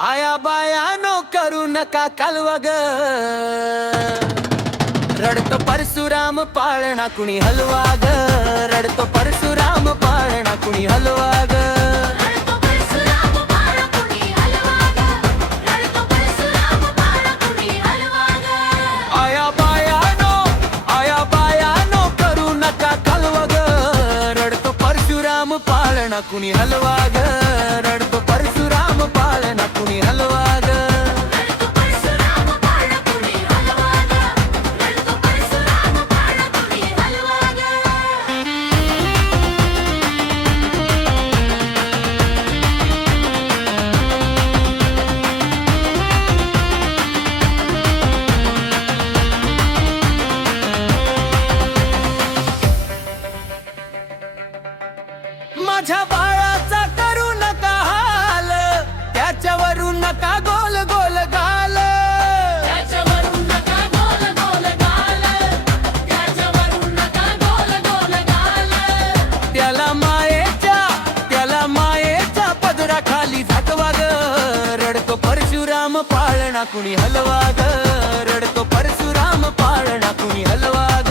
आया बायानो करू नका कालवग, रडतो परशुराम पाळणा कुणी हलवा ग, रडतो परशुराम पाळणा कुणी हलवा ग. आया बायानो करू नका कालवग, रडतो परशुराम पाळणा कुणी हलवा ग, रडतो परशुराम पाळणा कुणी हलवा ग. माझ्या बाळाचा करू नका हाल, त्याच्यावरून नका गोल गोल गाल, त्याच्यावरून नका गोल गोल गाल, त्याच्यावरून नका गोल गोल गाल. त्याला मायेच्या पदराखाली झाकवा ग, रडतो परशुराम पाळणा कुणी हलवा ग, रडतो परशुराम पाळणा कुणी हलवा ग.